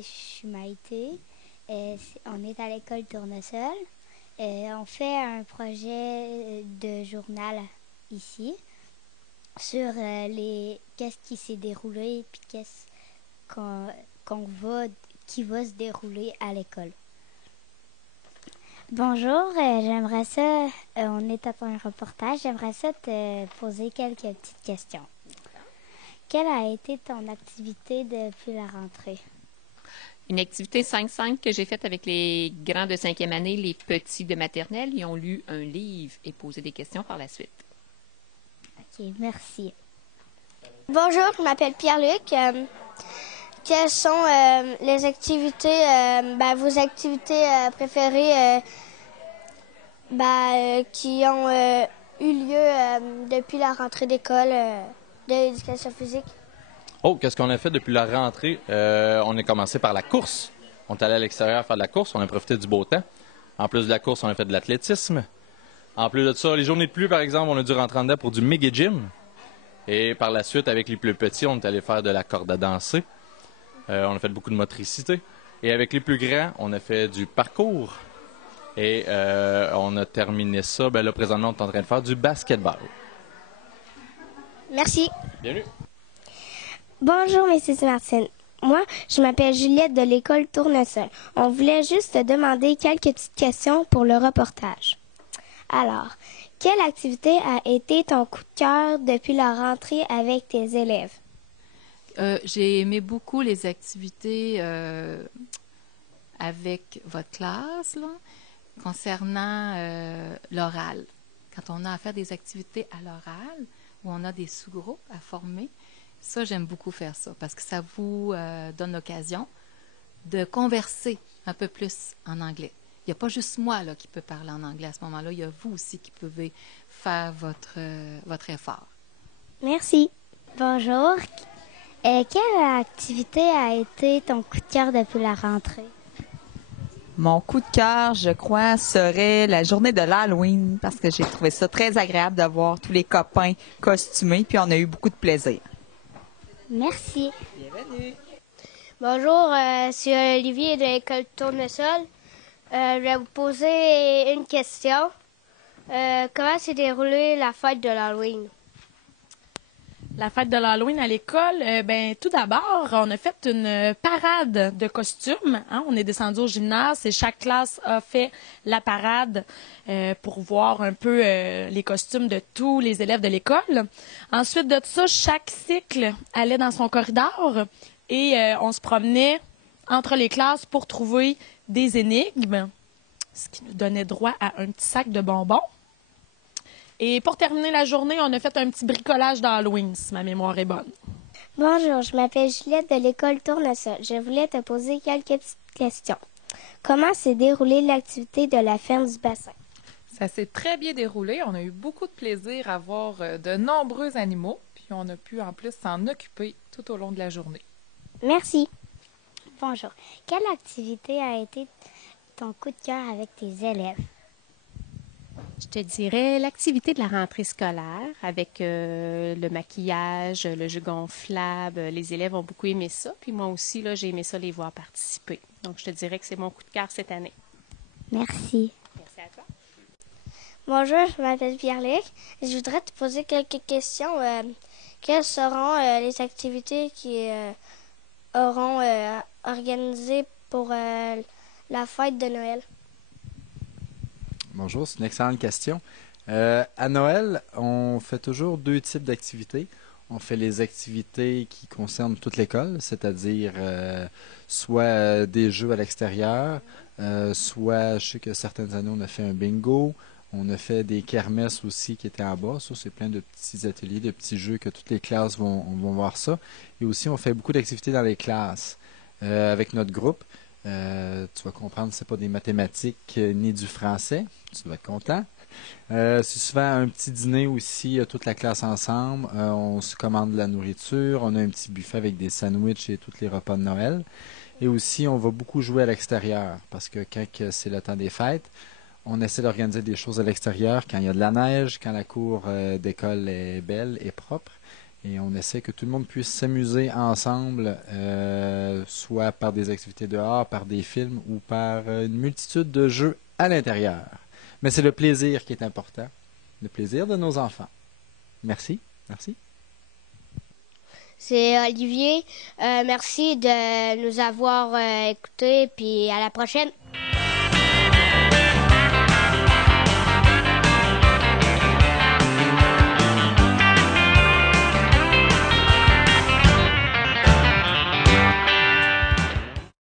je suis Maïté. On est à l'école Tournesol. On fait un projet de journal ici sur qu'est-ce qui s'est déroulé puis qu'est-ce qu'on, qui va se dérouler à l'école. Bonjour, j'aimerais ça, on est à un reportage, j'aimerais ça te poser quelques petites questions. Quelle a été ton activité depuis la rentrée? Une activité 5-5 que j'ai faite avec les grands de 5e année, les petits de maternelle. Ils ont lu un livre et posé des questions par la suite. OK, merci. Bonjour, je m'appelle Pierre-Luc. Quelles sont les activités, vos activités préférées qui ont eu lieu depuis la rentrée d'école de l'éducation physique? Oh, qu'est-ce qu'on a fait depuis la rentrée? On a commencé par la course. On est allé à l'extérieur faire de la course. On a profité du beau temps. En plus de la course, on a fait de l'athlétisme. En plus de ça, les journées de pluie, par exemple, on a dû rentrer en dedans pour du méga gym. Et par la suite, avec les plus petits, on est allé faire de la corde à danser. On a fait beaucoup de motricité. Et avec les plus grands, on a fait du parcours. Et on a terminé ça. Là, présentement, on est en train de faire du basketball. Merci. Bienvenue. Bonjour, Mrs. Martin. Moi, je m'appelle Juliette de l'école Tournesol. On voulait juste te demander quelques petites questions pour le reportage. Alors, quelle activité a été ton coup de cœur depuis la rentrée avec tes élèves? J'ai aimé beaucoup les activités avec votre classe là, concernant l'oral. Quand on a à faire des activités à l'oral, où on a des sous-groupes à former, ça, j'aime beaucoup faire ça parce que ça vous donne l'occasion de converser un peu plus en anglais. Il n'y a pas juste moi là, qui peut parler en anglais à ce moment-là, il y a vous aussi qui pouvez faire votre effort. Merci. Bonjour. Quelle activité a été ton coup de cœur depuis la rentrée? Mon coup de cœur, je crois, serait la journée de l'Halloween parce que j'ai trouvé ça très agréable de voir tous les copains costumés, puis on a eu beaucoup de plaisir. Merci. Bienvenue. Bonjour, c'est Olivier de l'école Tournesol. Je vais vous poser une question. Comment s'est déroulée la fête de l'Halloween? La fête de l'Halloween à l'école, tout d'abord, on a fait une parade de costumes. Hein? On est descendu au gymnase et chaque classe a fait la parade pour voir un peu les costumes de tous les élèves de l'école. Ensuite de ça, chaque cycle allait dans son corridor et on se promenait entre les classes pour trouver des énigmes, ce qui nous donnait droit à un petit sac de bonbons. Et pour terminer la journée, on a fait un petit bricolage d'Halloween, si ma mémoire est bonne. Bonjour, je m'appelle Juliette de l'école Tournesol. Je voulais te poser quelques petites questions. Comment s'est déroulée l'activité de la ferme du bassin? Ça s'est très bien déroulé. On a eu beaucoup de plaisir à voir de nombreux animaux, puis on a pu en plus s'en occuper tout au long de la journée. Merci. Bonjour. Quelle activité a été ton coup de cœur avec tes élèves? Je te dirais l'activité de la rentrée scolaire avec le maquillage, le jeu gonflable. Les élèves ont beaucoup aimé ça. Puis moi aussi, là, j'ai aimé ça les voir participer. Donc, je te dirais que c'est mon coup de cœur cette année. Merci. Merci à toi. Bonjour, je m'appelle Pierre-Luc. Je voudrais te poser quelques questions. Quelles seront les activités qui auront organisées pour la fête de Noël? Bonjour, c'est une excellente question. À Noël, on fait toujours deux types d'activités. On fait les activités qui concernent toute l'école, c'est-à-dire soit des jeux à l'extérieur, soit, je sais que certaines années, on a fait un bingo, on a fait des kermesses aussi qui étaient en bas. Ça, c'est plein de petits ateliers, de petits jeux que toutes les classes vont voir ça. Et aussi, on fait beaucoup d'activités dans les classes avec notre groupe. Tu vas comprendre, c'est pas des mathématiques ni du français. Tu vas être content. C'est souvent un petit dîner aussi, toute la classe ensemble. On se commande de la nourriture. On a un petit buffet avec des sandwichs et tous les repas de Noël. Et aussi, on va beaucoup jouer à l'extérieur parce que quand c'est le temps des fêtes, on essaie d'organiser des choses à l'extérieur quand il y a de la neige, quand la cour d'école est belle et propre. Et on essaie que tout le monde puisse s'amuser ensemble, soit par des activités dehors, par des films ou par une multitude de jeux à l'intérieur. Mais c'est le plaisir qui est important, le plaisir de nos enfants. Merci. Merci. C'est Olivier. Merci de nous avoir écoutés, puis à la prochaine.